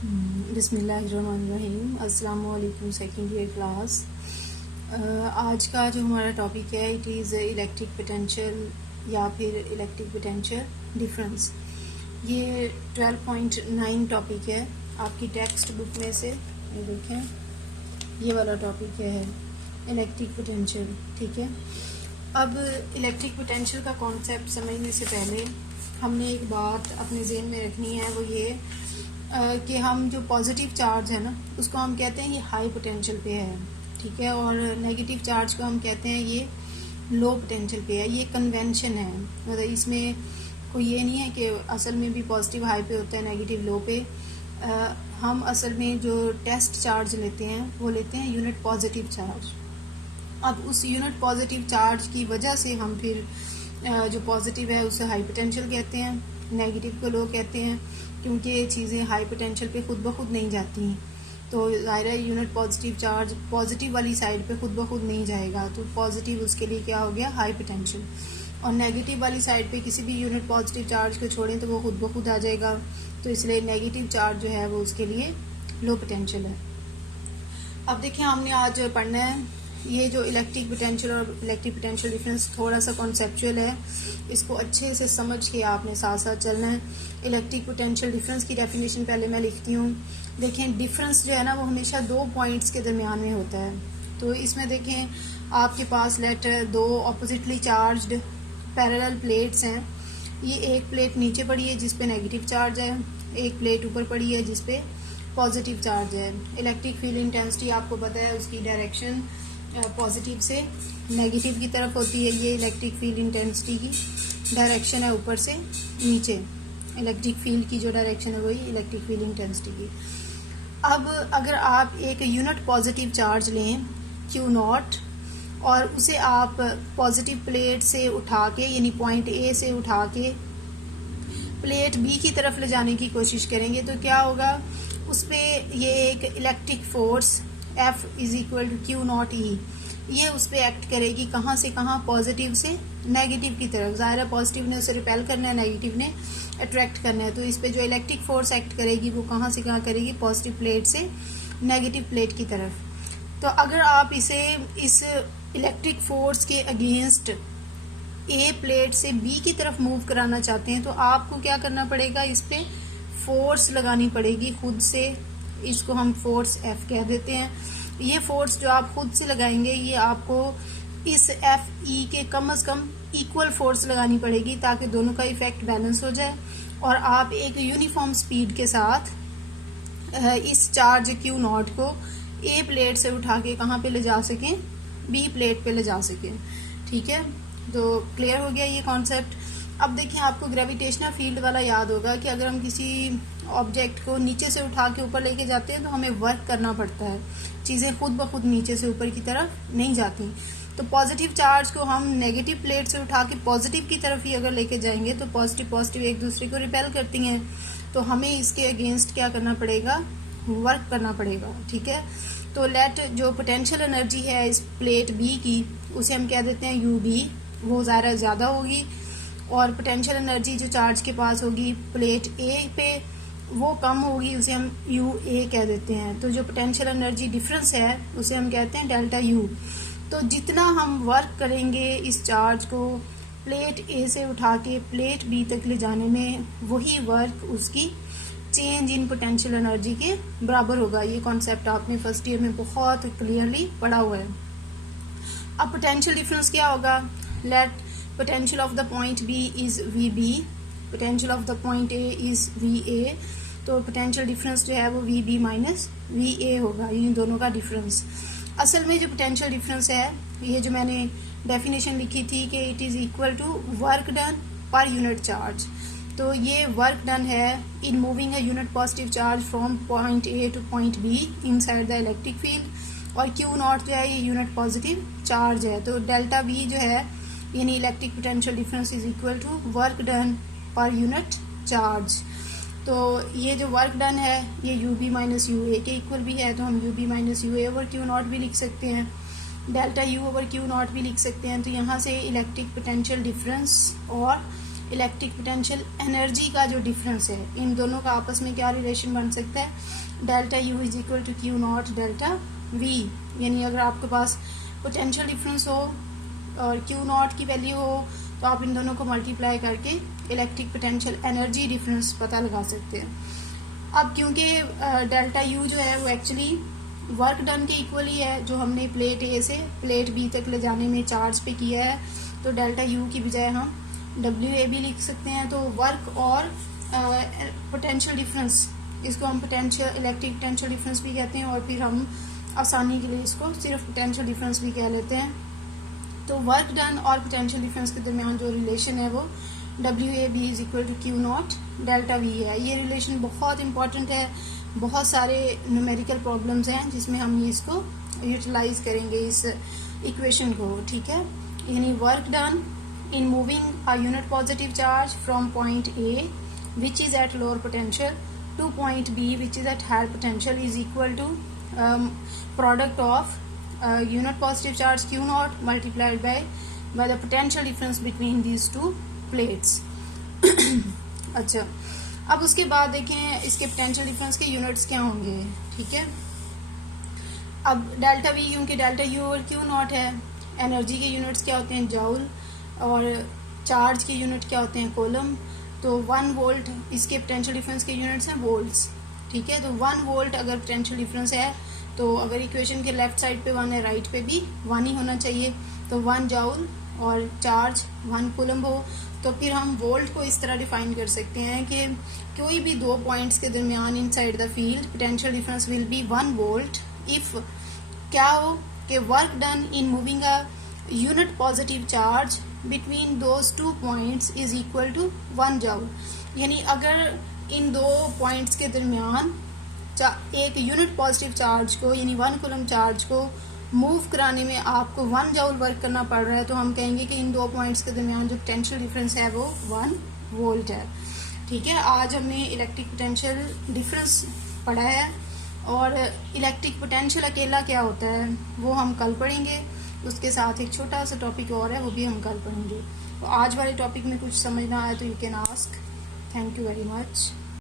बिस्मिल्लाहिर्रहमानिर्रहीम। अस्सलाम वालेकुम सेकेंड ईयर क्लास। आज का जो हमारा टॉपिक है इट इज़ इलेक्ट्रिक पोटेंशियल या फिर इलेक्ट्रिक पोटेंशियल डिफरेंस। ये 12.9 टॉपिक है आपकी टेक्स्ट बुक में से। ये देखें, ये वाला टॉपिक है इलेक्ट्रिक पोटेंशियल। ठीक है, अब इलेक्ट्रिक पोटेंशियल का कॉन्सेप्ट समझने से पहले हमने एक बात अपने ज़हन में रखनी है, वो ये कि हम जो पॉजिटिव चार्ज है ना उसको हम कहते हैं ये हाई पोटेंशियल पे है। ठीक है, और नेगेटिव चार्ज को हम कहते हैं ये लो पोटेंशियल पे है। ये कन्वेंशन है, मतलब इसमें कोई ये नहीं है कि असल में भी पॉजिटिव हाई पे होता है नेगेटिव लो पे। हम असल में जो टेस्ट चार्ज लेते हैं वो लेते हैं यूनिट पॉजिटिव चार्ज। अब उस यूनिट पॉजिटिव चार्ज की वजह से हम फिर जो पॉजिटिव है उसे हाई पोटेंशियल कहते हैं, नेगेटिव को लो कहते हैं, क्योंकि ये चीज़ें हाई पोटेंशियल पे खुद ब खुद नहीं जाती हैं। तो ज़ाहिर है यूनिट पॉजिटिव चार्ज पॉजिटिव वाली साइड पे खुद ब खुद नहीं जाएगा, तो पॉजिटिव उसके लिए क्या हो गया, हाई पोटेंशियल। और नेगेटिव वाली साइड पे किसी भी यूनिट पॉजिटिव चार्ज को छोड़ें तो वो खुद ब खुद आ जाएगा, तो इसलिए नेगेटिव चार्ज जो है वो उसके लिए लो पोटेंशियल है। अब देखिए, हमने आज पढ़ना है ये जो इलेक्ट्रिक पोटेंशियल और इलेक्ट्रिक पोटेंशियल डिफरेंस थोड़ा सा कॉन्सेप्चुअल है, इसको अच्छे से समझ के आपने साथ साथ चलना है। इलेक्ट्रिक पोटेंशियल डिफरेंस की डेफिनेशन पहले मैं लिखती हूँ। देखें, डिफरेंस जो है ना वो हमेशा दो पॉइंट्स के दरमियान में होता है। तो इसमें देखें, आपके पास लेट दो ऑपोजिटली चार्ज्ड पैरेलल प्लेट्स हैं। ये एक प्लेट नीचे पड़ी है जिस पे नेगेटिव चार्ज है, एक प्लेट ऊपर पड़ी है जिस पे पॉजिटिव चार्ज है। इलेक्ट्रिक फील्ड इंटेंसिटी आपको पता है उसकी डायरेक्शन पॉजिटिव से नेगेटिव की तरफ होती है। ये इलेक्ट्रिक फील्ड इंटेंसिटी की डायरेक्शन है ऊपर से नीचे। इलेक्ट्रिक फील्ड की जो डायरेक्शन है वही इलेक्ट्रिक फील्ड इंटेंसिटी की। अब अगर आप एक यूनिट पॉजिटिव चार्ज लें क्यू नॉट और उसे आप पॉजिटिव प्लेट से उठा के यानी पॉइंट ए से उठा के प्लेट बी की तरफ ले जाने की कोशिश करेंगे तो क्या होगा, उस पर ये एक electric force F is equal to Q naught E, ये उस पर एक्ट करेगी। कहाँ से कहाँ, पॉजिटिव से नेगेटिव की तरफ। ज़ाहिर है पॉजिटिव ने उसे रिपेल करना है, नेगेटिव ने अट्रैक्ट करना है। तो इस पे जो इलेक्ट्रिक फोर्स एक्ट करेगी वो कहाँ से कहाँ करेगी, पॉजिटिव प्लेट से नेगेटिव प्लेट की तरफ। तो अगर आप इसे इस इलेक्ट्रिक फोर्स के अगेंस्ट ए प्लेट से बी की तरफ मूव कराना चाहते हैं तो आपको क्या करना पड़ेगा, इस पर फोर्स लगानी पड़ेगी खुद से। इसको हम फोर्स F कह देते हैं। ये फोर्स जो आप खुद से लगाएंगे ये आपको इस FE के कम से कम इक्वल फोर्स लगानी पड़ेगी ताकि दोनों का इफेक्ट बैलेंस हो जाए और आप एक यूनिफॉर्म स्पीड के साथ इस चार्ज Q नॉट को A प्लेट से उठा के कहाँ पे ले जा सकें, B प्लेट पे ले जा सकें। ठीक है, तो क्लियर हो गया ये कॉन्सेप्ट। अब देखिए, आपको ग्रेविटेशनल फील्ड वाला याद होगा कि अगर हम किसी ऑब्जेक्ट को नीचे से उठा के ऊपर लेके जाते हैं तो हमें वर्क करना पड़ता है, चीज़ें खुद ब खुद नीचे से ऊपर की तरफ नहीं जाती। तो पॉजिटिव चार्ज को हम नेगेटिव प्लेट से उठा के पॉजिटिव की तरफ ही अगर लेके जाएंगे तो पॉजिटिव एक दूसरे को रिपेल करती हैं, तो हमें इसके अगेंस्ट क्या करना पड़ेगा, वर्क करना पड़ेगा। ठीक है, तो लेट जो पोटेंशियल एनर्जी है इस प्लेट बी की उसे हम कह देते हैं UB, वो ज़्यादा होगी। और पोटेंशियल एनर्जी जो चार्ज के पास होगी प्लेट ए पे वो कम होगी, उसे हम UA कह देते हैं। तो जो पोटेंशियल एनर्जी डिफरेंस है उसे हम कहते हैं डेल्टा U। तो जितना हम वर्क करेंगे इस चार्ज को प्लेट ए से उठा के प्लेट बी तक ले जाने में, वही वर्क उसकी चेंज इन पोटेंशियल एनर्जी के बराबर होगा। ये कॉन्सेप्ट आपने फर्स्ट ईयर में बहुत क्लियरली पढ़ा हुआ है। अब पोटेंशियल डिफरेंस क्या होगा, late potential of the point B is VB, potential of the point A is VA। तो potential difference जो है वो VB माइनस VA होगा, इन दोनों का डिफरेंस। असल में जो potential difference है, ये जो मैंने डेफिनेशन लिखी थी कि it is equal to work done per unit charge। तो ये वर्क डन है in moving a unit positive charge from point A to point B inside the electric field। और Q नॉट जो है ये यूनिट पॉजिटिव चार्ज है। तो delta V जो है यानी electric potential difference is equal to work done per unit charge. तो ये जो वर्क डन है ये UB माइनस UA के इक्वल भी है, तो हम UB minus UA over Q naught भी लिख सकते हैं, delta U over Q naught भी लिख सकते हैं। तो यहाँ से इलेक्ट्रिक पोटेंशियल डिफरेंस और इलेक्ट्रिक पोटेंशियल एनर्जी का जो डिफरेंस है, इन दोनों का आपस में क्या रिलेशन बन सकता है, delta U is equal to Q naught delta V. यानी अगर आपके पास पोटेंशियल डिफरेंस हो और क्यू नॉट की वैल्यू हो तो आप इन दोनों को मल्टीप्लाई करके इलेक्ट्रिक पोटेंशियल एनर्जी डिफरेंस पता लगा सकते हैं। अब क्योंकि डेल्टा यू जो है वो एक्चुअली वर्क डन के इक्वली है जो हमने प्लेट ए से प्लेट बी तक ले जाने में चार्ज पे किया है, तो डेल्टा यू की बजाय हम डब्ल्यू ए भी लिख सकते हैं। तो वर्क और पोटेंशियल डिफरेंस, इसको हम पोटेंशियल इलेक्ट्रिक पोटेंशियल डिफरेंस भी कहते हैं, और फिर हम आसानी के लिए इसको सिर्फ पोटेंशियल डिफरेंस भी कह लेते हैं। तो वर्क डन और पोटेंशियल डिफरेंस के दरमियान जो रिलेशन है वो W A B is equal to Q naught delta V है। ये रिलेशन बहुत इंपॉर्टेंट है, बहुत सारे न्यूमेरिकल प्रॉब्लम्स हैं जिसमें हम इसको यूटिलाइज करेंगे इस इक्वेशन को, ठीक है। यानी work done in moving a unit positive charge from point A which is at lower potential to point B which is at higher potential is equal to product of unit positive charge Q naught multiplied by the potential difference between these two plates। अच्छा, अब उसके बाद देखें इसके potential difference के units क्या होंगे, ठीक है। अब डेल्टा वी क्योंकि डेल्टा यू और क्यू नॉट है, एनर्जी के यूनिट्स क्या होते हैं, जाउल, और चार्ज के यूनिट क्या होते हैं, कोलम। तो 1 वोल्ट इसके पोटेंशियल डिफरेंस के यूनिट्स हैं वोल्ट्स, ठीक है। तो 1 वोल्ट अगर पोटेंशियल डिफरेंस है तो अगर इक्वेशन के लेफ्ट साइड पे 1 है, राइट पे भी 1 ही होना चाहिए। तो 1 जाउल और चार्ज 1 कोलम हो तो फिर हम वोल्ट को इस तरह डिफाइन कर सकते हैं कि कोई भी दो पॉइंट्स के दरमियान inside the field potential difference will be 1 volt if क्या हो कि work done in moving a unit positive charge between those 2 points is equal to 1 joule. यानी अगर इन दो पॉइंट्स के दरमियान एक यूनिट पॉजिटिव चार्ज को यानी 1 कूलम चार्ज को मूव कराने में आपको 1 जाउल वर्क करना पड़ रहा है तो हम कहेंगे कि इन दो पॉइंट्स के दरमियान जो पोटेंशियल डिफरेंस है वो 1 वोल्ट है, ठीक है। आज हमने इलेक्ट्रिक पोटेंशियल डिफरेंस पढ़ा है और इलेक्ट्रिक पोटेंशियल अकेला क्या होता है वो हम कल पढ़ेंगे। उसके साथ एक छोटा सा टॉपिक और है वो भी हम कल पढ़ेंगे। तो आज वाले टॉपिक में कुछ समझ ना आया तो you can ask. Thank you very much.